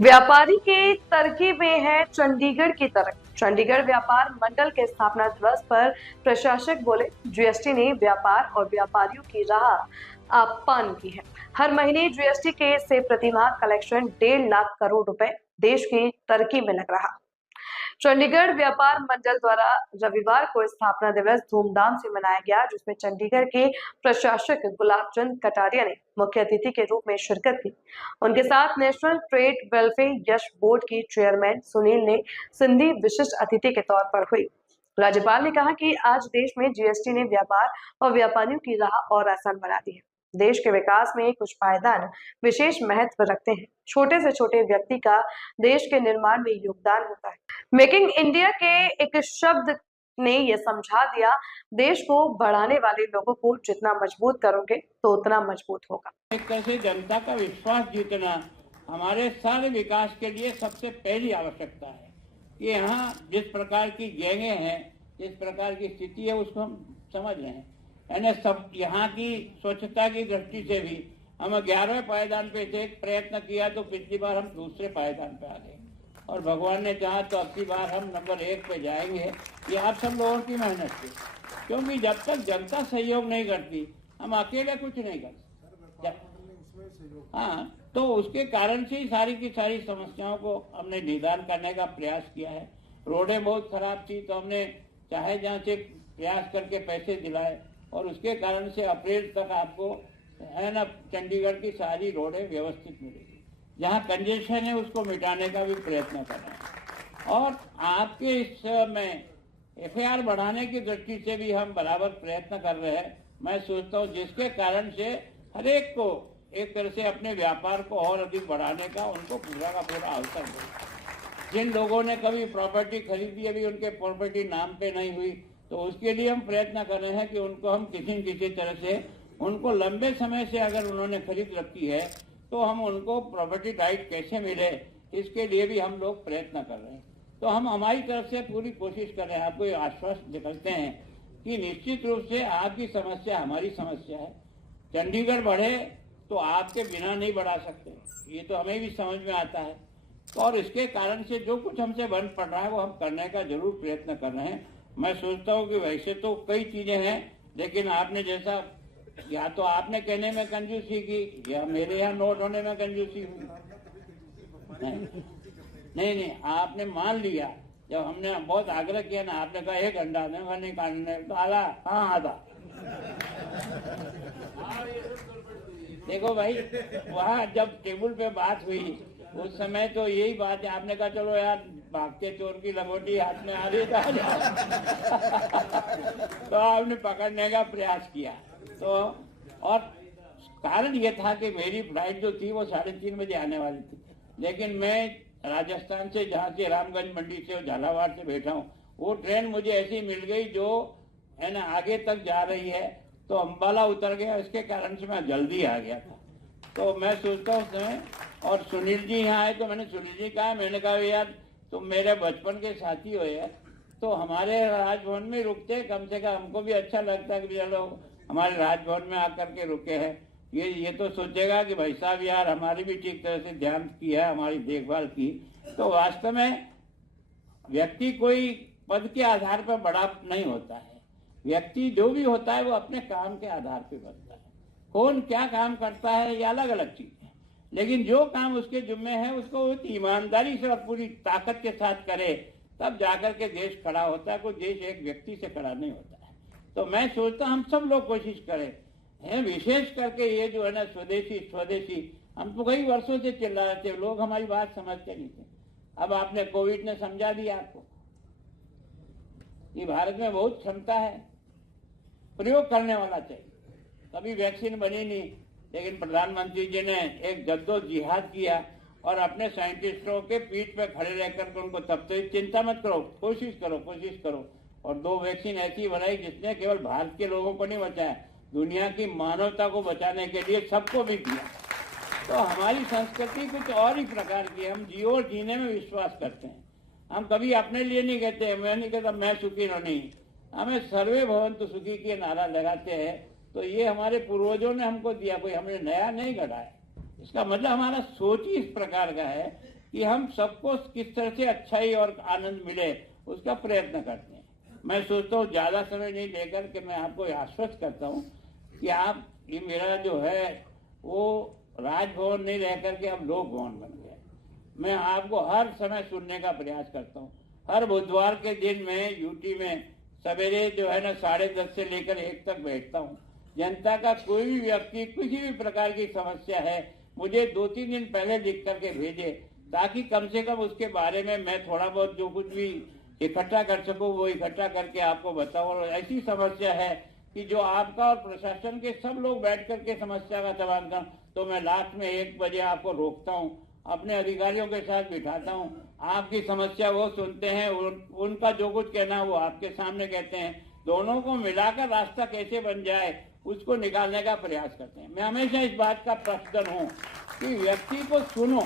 व्यापारी के तरकीब में है चंडीगढ़ की तरफ। चंडीगढ़ व्यापार मंडल के स्थापना दिवस पर प्रशासक बोले, जीएसटी ने व्यापार और व्यापारियों की राह आसान की है। हर महीने जीएसटी के से प्रतिमाह कलेक्शन 1.5 लाख करोड़ रुपए देश की तरक्की में लग रहा। चंडीगढ़ व्यापार मंडल द्वारा रविवार को स्थापना दिवस धूमधाम से मनाया गया, जिसमें चंडीगढ़ के प्रशासक गुलाब चंद कटारिया ने मुख्य अतिथि के रूप में शिरकत की। उनके साथ नेशनल ट्रेड वेलफेयर यश बोर्ड की चेयरमैन सुनील ने सिंधी विशिष्ट अतिथि के तौर पर हुई। राज्यपाल ने कहा कि आज देश में जीएसटी ने व्यापार और व्यापारियों की राह और आसान बना दी है। देश के विकास में कुछ पायदान विशेष महत्व रखते हैं। छोटे से छोटे व्यक्ति का देश के निर्माण में योगदान होता है। मेकिंग इंडिया के एक शब्द ने यह समझा दिया, देश को बढ़ाने वाले लोगों को जितना मजबूत करोगे तो उतना मजबूत होगा। एक तरह से जनता का विश्वास जीतना हमारे सारे विकास के लिए सबसे पहली आवश्यकता है कि यहाँ जिस प्रकार की गैंगे हैं, जिस प्रकार की स्थिति है, उसको हम समझ रहे हैं। यानी सब यहाँ की स्वच्छता की दृष्टि से भी हम 11वें पायदान पे थे, एक प्रयत्न किया तो पिछली बार हम दूसरे पायदान पे आ गए और भगवान ने चाहा तो अगली बार हम नंबर 1 पे जाएंगे। ये आप सब लोगों की मेहनत थी, क्योंकि जब तक जनता सहयोग नहीं करती हम अकेले कुछ नहीं कर सकते। हाँ, तो उसके कारण से ही सारी की सारी समस्याओं को हमने निदान करने का प्रयास किया है। रोडें बहुत खराब थी तो हमने चाहे जहाँ से प्रयास करके पैसे दिलाए और उसके कारण से अप्रैल तक आपको है ना चंडीगढ़ की सारी रोडें व्यवस्थित मिलेगी। जहाँ कंजेशन है उसको मिटाने का भी प्रयत्न कर रहे हैं और आपके इस में एफआईआर बढ़ाने की दृष्टि से भी हम बराबर प्रयत्न कर रहे हैं। मैं सोचता हूँ जिसके कारण से हर एक को एक तरह से अपने व्यापार को और अधिक बढ़ाने का उनको पूरा का पूरा अवसर मिले। जिन लोगों ने कभी प्रॉपर्टी खरीदी अभी उनके प्रॉपर्टी नाम पे नहीं हुई, तो उसके लिए हम प्रयत्न कर रहे हैं कि उनको हम किसी न किसी तरह से उनको लंबे समय से अगर उन्होंने खरीद रखी है तो हम उनको प्रॉपर्टी राइट कैसे मिले, इसके लिए भी हम लोग प्रयत्न कर रहे हैं। तो हम हमारी तरफ से पूरी कोशिश कर रहे हैं। आपको ये आश्वस्त करते हैं कि निश्चित रूप से आपकी समस्या हमारी समस्या है। चंडीगढ़ बढ़े तो आपके बिना नहीं बढ़ा सकते, ये तो हमें भी समझ में आता है। और इसके कारण से जो कुछ हमसे बन पड़ रहा है वो हम करने का जरूर प्रयत्न कर रहे हैं। मैं सोचता हूँ कि वैसे तो कई चीजें हैं, लेकिन आपने जैसा या तो आपने कहने में कंजूसी की या मेरे यहाँ नोट होने में कंजूसी हुई। नहीं, आपने मान लिया। जब हमने बहुत आग्रह किया ना, आपने कहा 1 घंटा नहीं काटने तो आधा कहाँ आधा। देखो भाई, वहाँ जब टेबल पे बात हुई उस समय तो यही बात है, आपने कहा चलो यार भागते चोर की लंगोटी हाथ में आ रही था तो आपने पकड़ने का प्रयास किया। तो और कारण ये था कि मेरी फ्लाइट जो थी वो 3:30 बजे आने वाली थी, लेकिन मैं राजस्थान से जहाँ से रामगंज मंडी से और झालावाड़ से बैठा हूँ, वो ट्रेन मुझे ऐसी मिल गई जो है ना आगे तक जा रही है, तो अम्बाला उतर गया। इसके कारण से मैं जल्दी आ गया था। तो मैं सोचता हूँ समय, और सुनील जी यहाँ आए तो मैंने सुनील जी कहा, मैंने कहा यार तुम मेरे बचपन के साथी हो यार, तो हमारे राजभवन में रुकते, कम से कम हमको भी अच्छा लगता है कि चलो हमारे राजभवन में आकर के रुके हैं। ये तो सोचेगा कि भाई साहब यार हमारी भी ठीक तरह से ध्यान किया है, हमारी देखभाल की। तो वास्तव में व्यक्ति कोई पद के आधार पर बड़ा नहीं होता है। व्यक्ति जो भी होता है वो अपने काम के आधार पर बनता है। कौन क्या काम करता है ये अलग अलग चीज है, लेकिन जो काम उसके जिम्मे है उसको ईमानदारी से और पूरी ताकत के साथ करे, तब जाकर के देश खड़ा होता है। कोई देश एक व्यक्ति से खड़ा नहीं होता है। तो मैं सोचता हम सब लोग कोशिश करें है, विशेष करके ये जो है ना स्वदेशी स्वदेशी, हम तो कई वर्षों से चिल्ला रहे थे, लोग हमारी बात समझते नहीं थे। अब आपने कोविड ने समझा दिया आपको कि भारत में बहुत क्षमता है, प्रयोग करने वाला चाहिए। कभी वैक्सीन बनी नहीं, लेकिन प्रधानमंत्री जी ने एक जद्दोजिहाद किया और अपने साइंटिस्टों के पीठ पे खड़े रहकर उनको तब तो चिंता मत करो, कोशिश करो। और 2 वैक्सीन ऐसी बनाई जिसने केवल भारत के लोगों को नहीं बचाया, दुनिया की मानवता को बचाने के लिए सबको भी किया। तो हमारी संस्कृति कुछ और ही प्रकार की है। हम जियो और जीने में विश्वास करते हैं। हम कभी अपने लिए नहीं कहते, मैं नहीं कहता मैं सुखी नहीं, हमें सर्वे भवन्तु सुखी के नारा लगाते हैं। तो ये हमारे पूर्वजों ने हमको दिया, कोई हमने नया नहीं गढ़ा है। इसका मतलब हमारा सोच ही इस प्रकार का है कि हम सबको किस तरह से अच्छाई और आनंद मिले उसका प्रयत्न करते हैं। मैं सोचता हूँ ज़्यादा समय नहीं लेकर के मैं आपको आश्वस्त करता हूँ कि आप ये मेरा जो है वो राजभवन नहीं रह करके अब लोक भवन बन गया। मैं आपको हर समय सुनने का प्रयास करता हूँ। हर बुधवार के दिन में यूटी में सवेरे जो है ना 10:30 से लेकर 1 तक बैठता हूँ। जनता का कोई भी व्यक्ति किसी भी प्रकार की समस्या है मुझे 2-3 दिन पहले लिख करके भेजे, ताकि कम से कम उसके बारे में मैं थोड़ा बहुत जो कुछ भी इकट्ठा कर सकूं वो इकट्ठा करके आपको बताऊं। और ऐसी समस्या है कि जो आपका और प्रशासन के सब लोग बैठ करके समस्या का समाधान करें, तो मैं लास्ट में 1 बजे आपको रोकता हूं, अपने अधिकारियों के साथ बिठाता हूं, आपकी समस्या वो सुनते हैं, उनका जो कुछ कहना वो आपके सामने कहते हैं, दोनों को मिलाकर रास्ता कैसे बन जाए उसको निकालने का प्रयास करते हैं। मैं हमेशा इस बात का पक्षधर हूँ कि व्यक्ति को सुनो,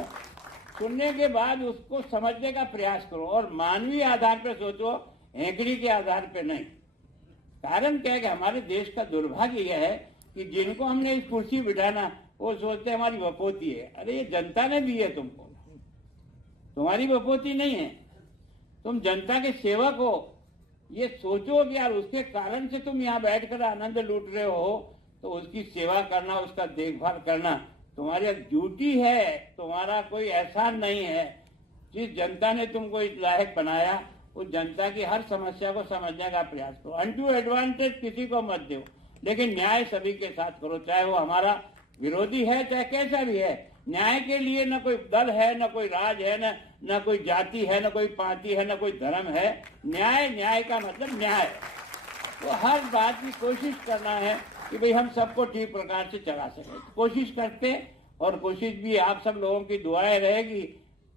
सुनने के बाद उसको समझने का प्रयास करो और मानवीय आधार पर सोचो, हेकड़ी के आधार पर नहीं। कारण क्या है कि हमारे देश का दुर्भाग्य यह है कि जिनको हमने इस कुर्सी बिठाना वो सोचते हैं हमारी बपोती है। अरे ये जनता ने दी है तुमको, तुम्हारी बपोती नहीं है। तुम जनता के सेवक हो, ये सोचो कि यार उसके कारण से तुम यहाँ बैठकर आनंद लूट रहे हो, तो उसकी सेवा करना, उसका देखभाल करना तुम्हारी ड्यूटी है, तुम्हारा कोई एहसान नहीं है। जिस जनता ने तुमको इस लायक बनाया उस जनता की हर समस्या को समझने का प्रयास करो। अनड्यू एडवांटेज किसी को मत दो, लेकिन न्याय सभी के साथ करो, चाहे वो हमारा विरोधी है चाहे कैसा भी है। न्याय के लिए न कोई दल है, न कोई राज है, न कोई जाति है, न कोई पार्टी है, न कोई धर्म है। न्याय का मतलब न्याय। तो हर बात की कोशिश करना है कि भाई हम सबको ठीक प्रकार से चला सके। कोशिश करते और कोशिश भी आप सब लोगों की दुआएं रहेगी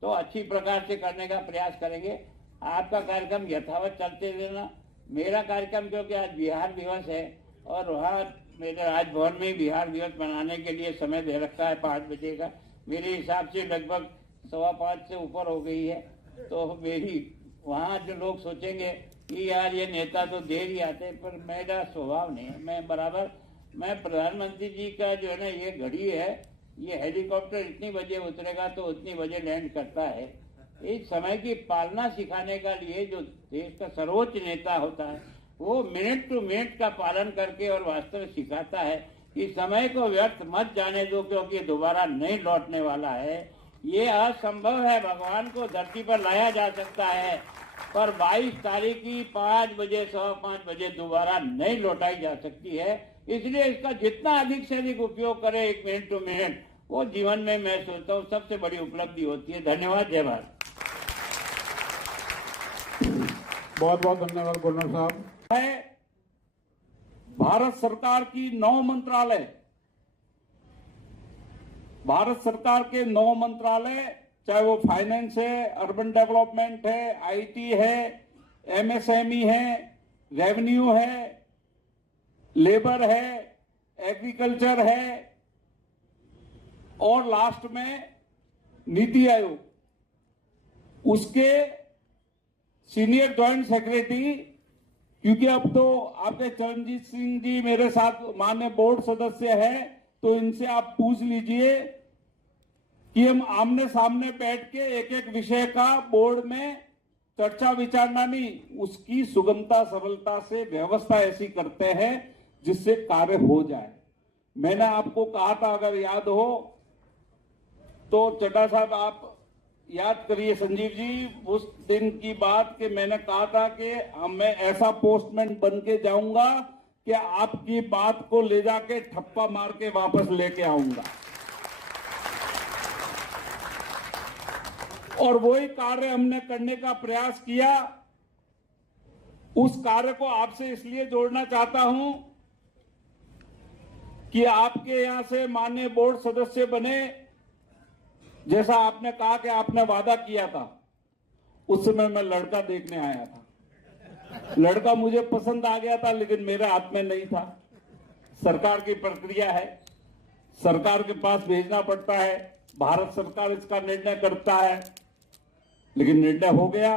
तो अच्छी प्रकार से करने का प्रयास करेंगे। आपका कार्यक्रम यथावत चलते रहना। मेरा कार्यक्रम क्योंकि आज बिहार दिवस है और वहाँ मेरे राजभवन में बिहार दिवस मनाने के लिए समय दे रखा है 5 बजे का। मेरे हिसाब से लगभग 4:15 से ऊपर हो गई है। तो मेरी वहाँ जो लोग सोचेंगे कि यार ये नेता तो देर ही आते हैं, पर मेरा स्वभाव नहीं है। मैं प्रधानमंत्री जी का जो है ना ये घड़ी है, ये हेलीकॉप्टर इतनी बजे उतरेगा तो उतनी बजे लैंड करता है। इस समय की पालना सिखाने का लिए जो देश का सर्वोच्च नेता होता है वो मिनट टू मिनट का पालन करके और वास्तव में सिखाता है कि समय को व्यर्थ मत जाने दो, क्योंकि दोबारा नहीं लौटने वाला है। ये असंभव है, भगवान को धरती पर लाया जा सकता है पर 22 तारीख की 5 बजे 5:15 बजे दोबारा नहीं लौटाई जा सकती है। इसलिए इसका जितना अधिक से अधिक उपयोग करें 1 मिनट टू मिनट, वो जीवन में मैं सोचता हूँ सबसे बड़ी उपलब्धि होती है। धन्यवाद। जय भारत। बहुत बहुत धन्यवाद गवर्नर साहब। है भारत सरकार की 9 मंत्रालय, भारत सरकार के 9 मंत्रालय, चाहे वो फाइनेंस है, अर्बन डेवलपमेंट है, आईटी है, एमएसएमई है, रेवेन्यू है, लेबर है, एग्रीकल्चर है और लास्ट में नीति आयोग, उसके सीनियर जॉइंट सेक्रेटरी, क्योंकि अब तो आपके चरणजीत सिंह जी मेरे साथ माननीय बोर्ड सदस्य हैं, तो इनसे आप पूछ लीजिए कि हम आमने सामने बैठ के एक एक विषय का बोर्ड में चर्चा विचारना नहीं, उसकी सुगमता सरलता से व्यवस्था ऐसी करते हैं जिससे कार्य हो जाए। मैंने आपको कहा था, अगर याद हो तो चड्ढा साहब आप याद करिए संजीव जी, उस दिन की बात कि मैंने कहा था कि मैं ऐसा पोस्टमैन बन के जाऊंगा कि आपकी बात को ले जाके ठप्पा मार के वापस लेके आऊंगा। और वही कार्य हमने करने का प्रयास किया। उस कार्य को आपसे इसलिए जोड़ना चाहता हूं कि आपके यहां से माननीय बोर्ड सदस्य बने, जैसा आपने कहा कि आपने वादा किया था, उस समय मैं लड़का देखने आया था। लड़का मुझे पसंद आ गया था लेकिन मेरे हाथ में नहीं था। सरकार की प्रक्रिया है, सरकार के पास भेजना पड़ता है, भारत सरकार इसका निर्णय करता है। लेकिन निर्णय हो गया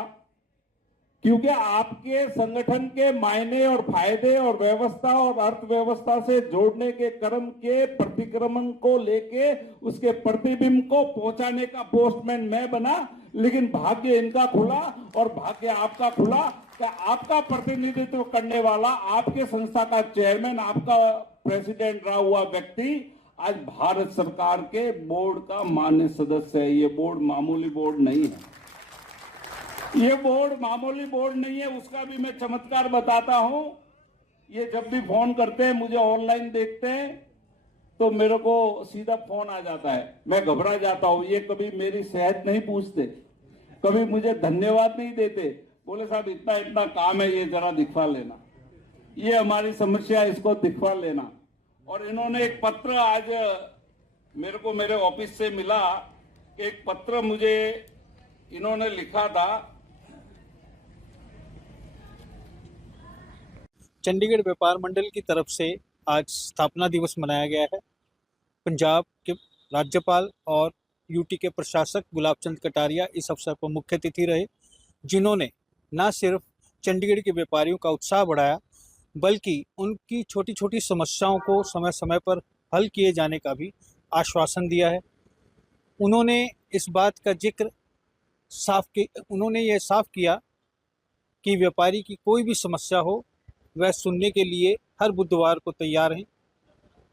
क्योंकि आपके संगठन के मायने और फायदे और व्यवस्था और अर्थव्यवस्था से जोड़ने के क्रम के प्रतिक्रमण को लेके उसके प्रतिबिंब को पहुंचाने का पोस्टमैन मैं बना, लेकिन भाग्य इनका खुला और भाग्य आपका खुला कि आपका प्रतिनिधित्व करने वाला, आपके संस्था का चेयरमैन, आपका प्रेसिडेंट रहा हुआ व्यक्ति आज भारत सरकार के बोर्ड का मान्य सदस्य है। ये बोर्ड मामूली बोर्ड नहीं है, ये बोर्ड मामूली बोर्ड नहीं है। उसका भी मैं चमत्कार बताता हूं। ये जब भी फोन करते हैं, मुझे ऑनलाइन देखते हैं, तो मेरे को सीधा फोन आ जाता है, मैं घबरा जाता हूं। ये कभी मेरी सेहत नहीं पूछते, कभी मुझे धन्यवाद नहीं देते, बोले साहब इतना इतना काम है, ये जरा दिखवा लेना, ये हमारी समस्या, इसको दिखवा लेना। और इन्होंने एक पत्र आज मेरे को मेरे ऑफिस से मिला, एक पत्र मुझे इन्होंने लिखा था। चंडीगढ़ व्यापार मंडल की तरफ से आज स्थापना दिवस मनाया गया है। पंजाब के राज्यपाल और यूटी के प्रशासक गुलाब चंद कटारिया इस अवसर पर मुख्य अतिथि रहे, जिन्होंने न सिर्फ चंडीगढ़ के व्यापारियों का उत्साह बढ़ाया, बल्कि उनकी छोटी छोटी समस्याओं को समय समय पर हल किए जाने का भी आश्वासन दिया है। उन्होंने इस बात का जिक्र उन्होंने ये साफ किया कि व्यापारी की कोई भी समस्या हो वह सुनने के लिए हर बुधवार को तैयार हैं।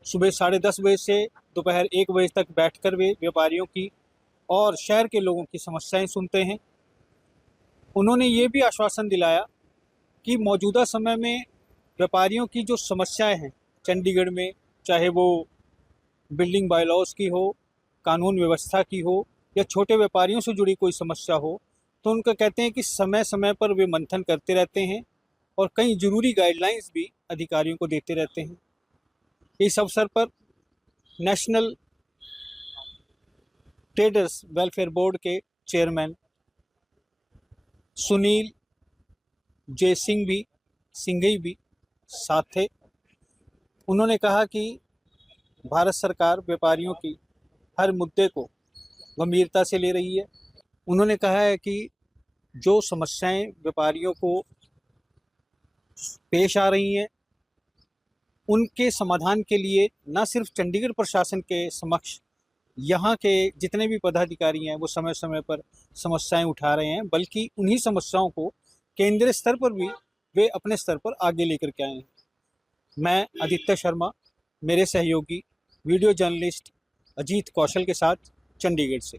सुबह 10:30 बजे से दोपहर 1 बजे तक बैठकर वे व्यापारियों की और शहर के लोगों की समस्याएं सुनते हैं। उन्होंने ये भी आश्वासन दिलाया कि मौजूदा समय में व्यापारियों की जो समस्याएं हैं चंडीगढ़ में, चाहे वो बिल्डिंग बायलॉज की हो, कानून व्यवस्था की हो या छोटे व्यापारियों से जुड़ी कोई समस्या हो, तो उनका कहते हैं कि समय समय पर वे मंथन करते रहते हैं और कई ज़रूरी गाइडलाइंस भी अधिकारियों को देते रहते हैं। इस अवसर पर नेशनल ट्रेडर्स वेलफेयर बोर्ड के चेयरमैन सुनील जय सिंघई भी साथ थे। उन्होंने कहा कि भारत सरकार व्यापारियों की हर मुद्दे को गंभीरता से ले रही है। उन्होंने कहा है कि जो समस्याएं व्यापारियों को पेश आ रही हैं, उनके समाधान के लिए न सिर्फ चंडीगढ़ प्रशासन के समक्ष यहाँ के जितने भी पदाधिकारी हैं वो समय समय पर समस्याएं उठा रहे हैं, बल्कि उन्हीं समस्याओं को केंद्रीय स्तर पर भी वे अपने स्तर पर आगे लेकर के आए हैं। मैं आदित्य शर्मा, मेरे सहयोगी वीडियो जर्नलिस्ट अजीत कौशल के साथ चंडीगढ़ से।